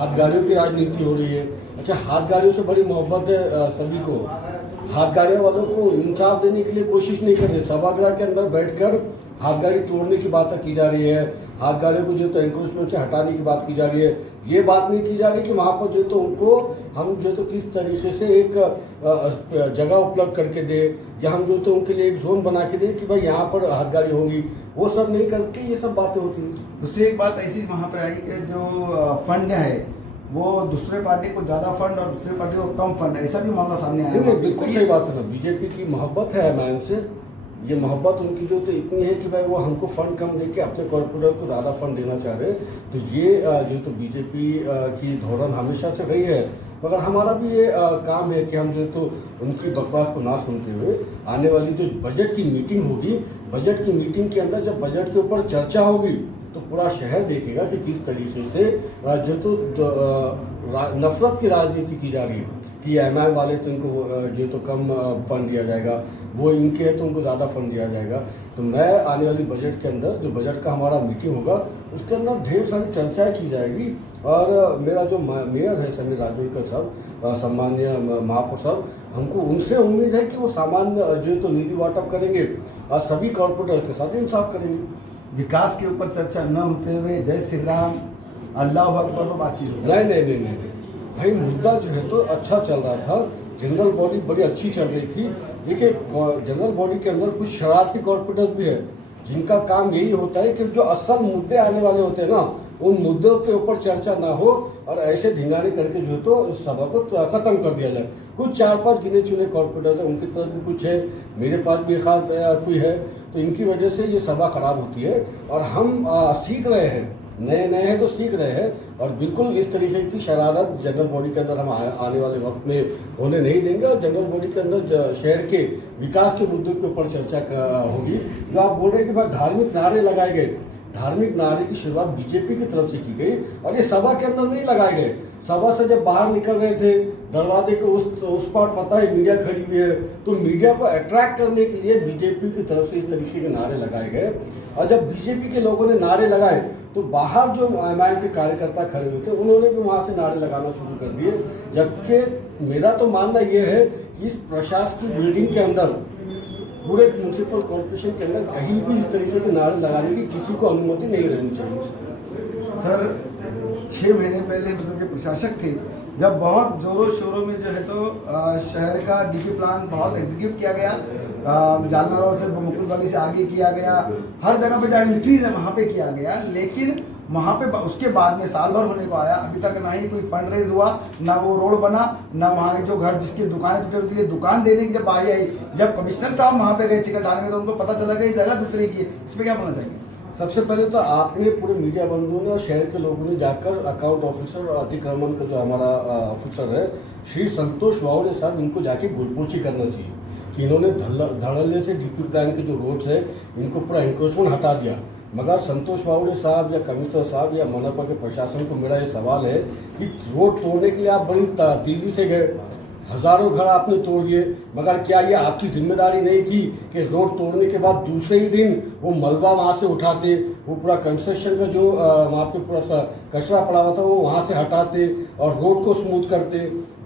हाथ गाड़ियों की राजनीति हो रही है। अच्छा, हाथ गाड़ियों से बड़ी मोहब्बत है सभी को। हाथ गाड़ियों वालों को इंसाफ देने के लिए कोशिश नहीं कर रहे। सभागृह के अंदर बैठकर हाथ गाड़ी तोड़ने की बातें की जा रही है, हाथ गाड़ियों को जो तो एंक्रोचमेंट से हटाने की बात की जा रही है। ये बात नहीं की जा रही कि वहाँ पर जो तो उनको हम जो तो किस तरीके से एक जगह उपलब्ध करके दे, या हम जो तो उनके लिए एक जोन बना के दे कि भाई यहाँ पर हाथ गाड़ी होंगी। वो सब नहीं करके ये सब बातें होती हैं। दूसरी एक बात ऐसी वहाँ पर आई कि जो फंड है वो दूसरे पार्टी को ज़्यादा फंड और दूसरी पार्टी को कम फंड, ऐसा भी मामला सामने आया। नहीं, बिल्कुल सही बात है ना। बीजेपी की मोहब्बत है एमआईएम से। ये मोहब्बत उनकी जो तो इतनी है कि भाई वो हमको फंड कम देके अपने कॉर्पोरेटर को ज़्यादा फंड देना चाह रहे हैं। तो ये जो तो बीजेपी की धोरण हमेशा से रही है। मगर हमारा भी ये काम है कि हम जो तो उनकी बकवास को ना सुनते हुए आने वाली जो बजट की मीटिंग होगी, बजट की मीटिंग के अंदर जब बजट के ऊपर चर्चा होगी तो पूरा शहर देखेगा कि किस तरीके से जो तो नफरत की राजनीति की जा रही है कि एमआईएम वाले तो इनको जो तो कम फंड दिया जाएगा, वो इनके है तो उनको ज़्यादा फंड दिया जाएगा। तो मैं आने वाली बजट के अंदर जो बजट का हमारा मीटिंग होगा उसके अंदर ढेर सारी चर्चाएं की जाएगी। और मेरा जो मेयर है समीर राजूरकर साहब, सम्मान्य महापौर साहब, हमको उनसे उम्मीद है कि वो सामान्य जो तो निधि वाटप करेंगे और सभी कॉर्पोरेटर्स के साथ इंसाफ करेंगे। विकास के ऊपर चर्चा न होते हुए जय श्री राम अल्लाह अकबर पर बातचीत हो। नहीं भाई, मुद्दा जो है तो अच्छा चल रहा था। जनरल बॉडी बड़ी अच्छी चल रही थी। देखिए, जनरल बॉडी के अंदर कुछ शरारती कॉर्पोरेटर्स भी है जिनका काम यही होता है कि जो असल मुद्दे आने वाले होते हैं ना, उन मुद्दों के ऊपर चर्चा ना हो और ऐसे ढिंगाने करके जो है तो सभा को खत्म कर दिया जाए। कुछ 4-5 गिने चुने कॉर्पोरेटर्स हैं, उनकी तरफ भी कुछ है, मेरे पास भी एक आध कोई है। तो इनकी वजह से ये सभा खराब होती है। और हम सीख रहे हैं, नए हैं तो सीख रहे हैं। और बिल्कुल इस तरीके की शरारत जनरल बॉडी के अंदर हम आने वाले वक्त में होने नहीं देंगे। और जनरल बॉडी के अंदर शहर के विकास के मुद्दों के ऊपर चर्चा होगी। जो आप बोल रहे हैं कि भाई धार्मिक नारे लगाए गए, धार्मिक नारे की शुरुआत बीजेपी की तरफ से की गई और ये सभा के अंदर नहीं लगाए गए। सभा से जब बाहर निकल रहे थे, दरवाजे के उस पार पता है मीडिया खड़ी हुई है, तो मीडिया को अट्रैक्ट करने के लिए बीजेपी की तरफ से इस तरीके के नारे लगाए गए। और जब बीजेपी के लोगों ने नारे लगाए तो बाहर जो एमआईएम के कार्यकर्ता खड़े हुए थे उन्होंने भी वहां से नारे लगाना शुरू कर दिए। जबकि मेरा तो मानना यह है कि इस प्रशासकीय बिल्डिंग के अंदर, पूरे म्यूनसिपल कॉर्पोरेशन के अंदर कहीं भी इस तरीके के नारे लगाने की किसी को अनुमति नहीं रहनी चाहिए। सर 6 महीने पहले मतलब जो प्रशासक थे, जब बहुत जोरों शोरों में जो है तो शहर का डीपी प्लान बहुत एग्जीक्यूट किया गया, जालना रोड से मुकुल वाली से आगे किया गया, हर जगह पे जहाँ इंडस्ट्रीज है वहाँ पे किया गया। लेकिन वहाँ पे उसके बाद में साल भर होने को आया, अभी तक ना ही कोई फंड रेज हुआ, ना वो रोड बना, ना वहाँ के जो घर जिसकी दुकानें टूटे उनके लिए दुकान देने की जब बारी आई, जब कमिश्नर साहब वहाँ पे गए चिकन डालने में तो उनको पता चला कि ये जगह दूसरे की है। इसमें क्या बोलना चाहिए? सबसे पहले तो आपने पूरे मीडिया बंधुओं ने और शहर के लोगों ने जाकर अकाउंट ऑफिसर और अतिक्रमण का जो हमारा ऑफिसर है श्री संतोष वावड़े साहब, इनको जाके गुलपोची करना चाहिए कि इन्होंने धड़ल्ले से डीपी प्लान के जो रोड्स है इनको पूरा इंक्रोचमेंट हटा दिया। मगर संतोष वावड़े साहब या कमिश्नर साहब या मनपा के प्रशासन को मेरा ये सवाल है कि रोड तोड़ने के लिए आप बड़ी तेजी से गए, हजारों घर आपने तोड़ दिए, मगर क्या ये आपकी जिम्मेदारी नहीं थी कि रोड तोड़ने के बाद दूसरे ही दिन वो मलबा वहाँ से उठाते, वो पूरा कंस्ट्रक्शन का जो वहाँ पे पूरा कचरा पड़ा हुआ था वो वहाँ से हटाते और रोड को स्मूथ करते।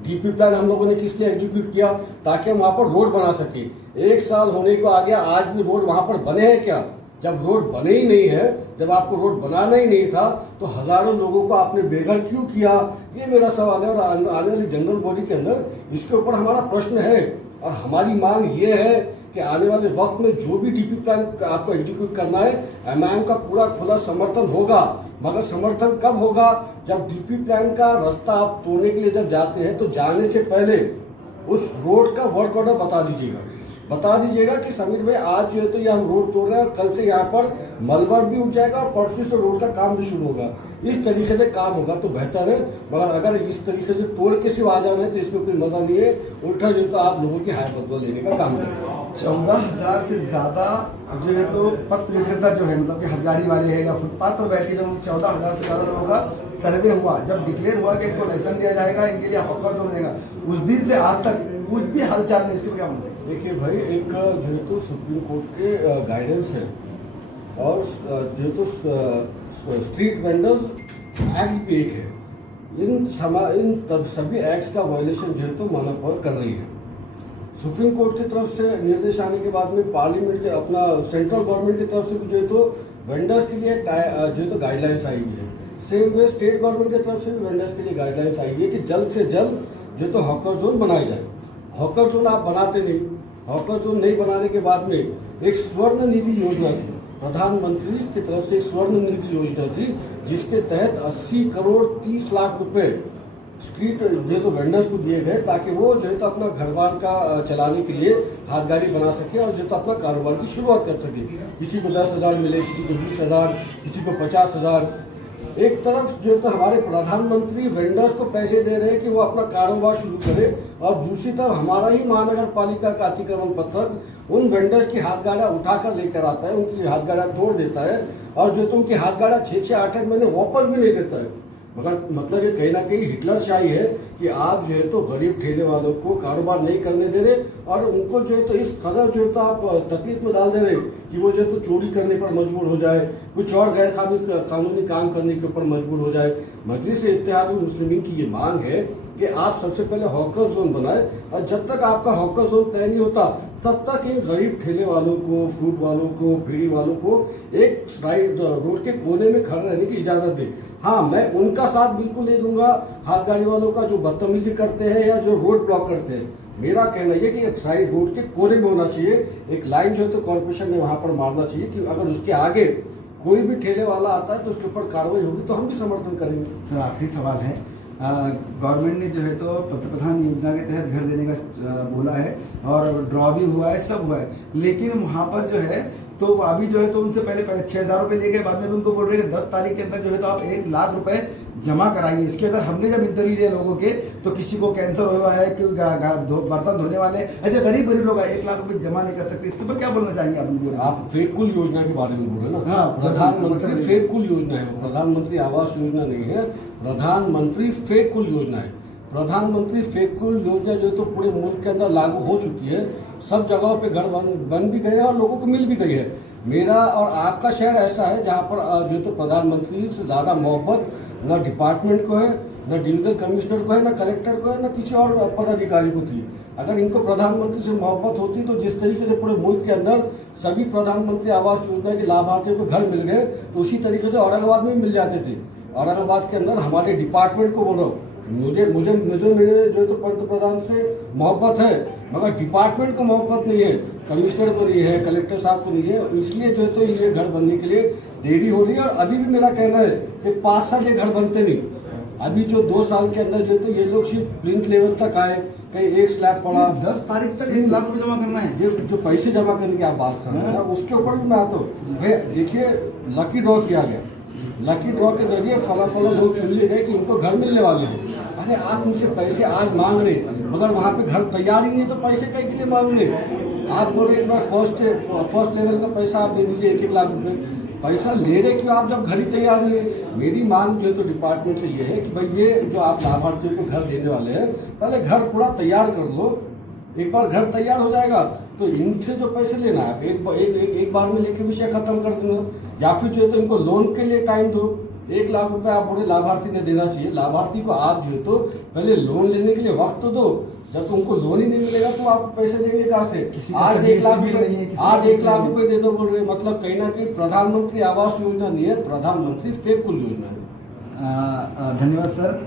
डीपी प्लान हम लोगों ने किस लिए एग्जीक्यूट किया? ताकि हम वहाँ पर रोड बना सके। 1 साल होने को आ गया, आज भी रोड वहाँ पर बने हैं क्या? जब रोड बने ही नहीं है, जब आपको रोड बनाना ही नहीं था तो हजारों लोगों को आपने बेघर क्यों किया? ये मेरा सवाल है। और आने वाली जनरल बॉडी के अंदर इसके ऊपर हमारा प्रश्न है और हमारी मांग ये है कि आने वाले वक्त में जो भी डीपी प्लान आपको एग्जीक्यूट करना है, एमआईएम का पूरा खुला समर्थन होगा। मगर समर्थन कब होगा? जब डीपी प्लान का रास्ता आप तोड़ने के लिए जब जाते हैं तो जाने से पहले उस रोड का वर्क ऑर्डर बता दीजिएगा कि समीर भाई आज जो है तो ये हम रोड तोड़ रहे हैं और कल से यहाँ पर मलबा भी उठ जाएगा और परसों से रोड का काम भी शुरू होगा। इस तरीके से काम होगा तो बेहतर है। मगर अगर इस तरीके से तोड़ के सिर्फ आ जाना है तो इसमें कोई मजा नहीं है। उल्टा जो तो आप लोगों की हाय बदल लेने का काम करें। 14,000 से ज़्यादा जो है तो पथ विक्रेता जो है मतलब कि हथगाड़ी वाले हैं या फुटपाथ पर बैठ के जो 14,000 से ज़्यादा लोगों का सर्वे हुआ, जब डिक्लेयर हुआ कि इनको राशन दिया जाएगा, इनके लिए हॉकर जोन रहेगा, उस दिन से आज तक कुछ भी हालचाल नहीं। इसके क्या मतलब? देखिए भाई, एक जो है तो सुप्रीम कोर्ट के गाइडेंस है और जो है तो स्ट्रीट वेंडर्स एक्ट भी एक है। इन सभी एक्ट्स का वायलेशन जो है तो मानव पावर कर रही है। सुप्रीम कोर्ट की तरफ से निर्देश आने के बाद में पार्लियामेंट के अपना सेंट्रल गवर्नमेंट की तरफ से जो है तो वेंडर्स के लिए जो है तो गाइडलाइंस आई है। सेम वे स्टेट गवर्नमेंट की तरफ से भी वेंडर्स के लिए गाइडलाइंस आई है कि जल्द से जल्द जो तो हॉकर जोन बनाए जाए। हॉकर जोन आप बनाते नहीं, हॉकर जोन नहीं बनाने के बाद में एक स्वर्ण निधि योजना थी, प्रधानमंत्री की तरफ से एक स्वर्ण निधि योजना थी जिसके तहत 80 करोड़ 30 लाख रुपए स्ट्रीट जो तो वेंडर्स को दिए गए ताकि वो जो है तो अपना घर बार का चलाने के लिए हाथ गाड़ी बना सके और जो तो अपना कारोबार की शुरुआत कर सके। किसी को 10,000 मिले, किसी को 20,000, किसी को 50,000। एक तरफ जो तो हमारे प्रधानमंत्री वेंडर्स को पैसे दे रहे हैं कि वो अपना कारोबार शुरू करे और दूसरी तरफ हमारा ही महानगर पालिका का अतिक्रमण पत्रक उन वेंडर्स की हाथ गाड़ा उठाकर लेकर आता है, उनकी हाथ गाड़ा तोड़ देता है और जो तो उनकी हाथ गाड़ा 6-6 8-8 महीने वापस भी नहीं देता है। मगर मतलब ये कहीं ना कहीं हिटलरशाही है कि आप जो है तो गरीब ठेले वालों को कारोबार नहीं करने दे रहे और उनको जो है तो इस कदर जो है तो आप तकलीफ में डाल दे रहे कि वो जो है तो चोरी करने पर मजबूर हो जाए, कुछ और गैर कानूनी काम करने के ऊपर मजबूर हो जाए। मजलिस इत्तेहादुल मुस्लिमीन की ये मांग है कि आप सबसे पहले हॉकर जोन बनाए और जब तक आपका हॉकर जोन तय नहीं होता तब तक इन गरीब ठेले वालों को, फ्रूट वालों को, फेरी वालों को एक साइड रोड के कोने में खड़े रहने की इजाजत दे। हाँ, मैं उनका साथ बिल्कुल नहीं दूंगा हाथ गाड़ी वालों का जो बदतमीजी करते हैं या जो रोड ब्लॉक करते हैं। मेरा कहना यह कि साइड रोड के कोने में होना चाहिए, एक लाइन जो है तो कॉर्पोरेशन ने वहां पर मारना चाहिए कि अगर उसके आगे कोई भी ठेले वाला आता है तो उसके ऊपर कार्रवाई होगी तो हम भी समर्थन करेंगे। सर आखिरी सवाल है, गवर्नमेंट ने जो है तो पंतप्रधान योजना के तहत घर देने का बोला है और ड्रॉ भी हुआ है, सब हुआ है, लेकिन वहाँ पर जो है तो अभी जो है तो उनसे पहले 6,000 रुपये ले गए, बाद में भी उनको बोल रहे हैं कि 10 तारीख के अंदर जो है तो आप 1 लाख रुपए जमा कराइए। इसके अंदर हमने जब इंटरव्यू लिया लोगों के तो किसी को कैंसर हुआ है, कोई बर्तन धोने वाले, ऐसे गरीब लोग 1 लाख रुपए जमा नहीं कर सकते। इसके ऊपर क्या बोलना चाहेंगे आप? आप फेकुल योजना के बारे में बोल रहे हैं ना? हाँ, प्रधानमंत्री फेकुल योजना है, प्रधानमंत्री आवास योजना नहीं है, प्रधानमंत्री फेकुल योजना है। प्रधानमंत्री फेकुल योजना जो तो पूरे मुल्क के अंदर लागू हो चुकी है, सब जगहों पे घर बन भी गए और लोगों को मिल भी गई है। मेरा और आपका शहर ऐसा है जहाँ पर जो तो प्रधानमंत्री से ज़्यादा मोहब्बत न डिपार्टमेंट को है, न डिविजनल कमिश्नर को है, न कलेक्टर को है, न किसी और पदाधिकारी को थी। अगर इनको प्रधानमंत्री से मोहब्बत होती तो जिस तरीके से पूरे मुल्क के अंदर सभी प्रधानमंत्री आवास योजना के लाभार्थियों को घर मिल गए तो उसी तरीके से औरंगाबाद में मिल जाते थे। औरंगाबाद के अंदर हमारे डिपार्टमेंट को बोल रहा हूँ, मुझे मेरे जो तो पंतप्रधान से मोहब्बत है मगर डिपार्टमेंट को मोहब्बत नहीं है, कमिश्नर को नहीं है, कलेक्टर साहब को नहीं है, इसलिए जो है तो ये घर बनने के लिए देरी हो रही है। और अभी भी मेरा कहना है कि 5 साल ये घर बनते नहीं, अभी जो 2 साल के अंदर जो है तो ये लोग सिर्फ प्लिंथ लेवल तक आए, कहीं एक स्लैब पड़ा। 10 तारीख तक 1 लाख रुपए जमा करना है। ये जो पैसे जमा करने की आप बात कर रहे हैं उसके ऊपर भी मैं आता हूँ। भाई देखिए, लकी ड्रॉ किया गया, लकी ड्रॉ के जरिए फला लोग चुन लिए गए कि इनको घर मिलने वाले हैं। अरे आप उनसे पैसे आज मांग रहे मगर वहाँ पे घर तैयार ही नहीं तो पैसे कहीं के लिए मांग रहे? आप बोल रहे एक बार फर्स्ट लेवल का पैसा आप दे दीजिए 1-1 लाख रुपए, पैसा ले रहे क्यों आप जब घर ही तैयार नहीं है? मेरी मांग जो है तो डिपार्टमेंट से ये है कि भाई ये जो आप लाभार्थियों को घर देने वाले हैं पहले घर पूरा तैयार कर लो। एक बार घर तैयार हो जाएगा तो इनसे जो पैसे लेना है एक बार में लेके विषय खत्म कर देना, या फिर जो है तो इनको लोन के लिए टाइम दो। 1 लाख रुपए आप बोले लाभार्थी ने देना चाहिए, लाभार्थी को आप जो है तो पहले लोन लेने के लिए वक्त तो दो। जब तो उनको लोन ही नहीं मिलेगा तो आप पैसे देंगे कहाँ से? आज 1 लाख रुपए दे दो बोल रहे, मतलब कहीं ना कहीं प्रधानमंत्री आवास योजना नहीं है, प्रधानमंत्री फेकुल योजना है। धन्यवाद सर।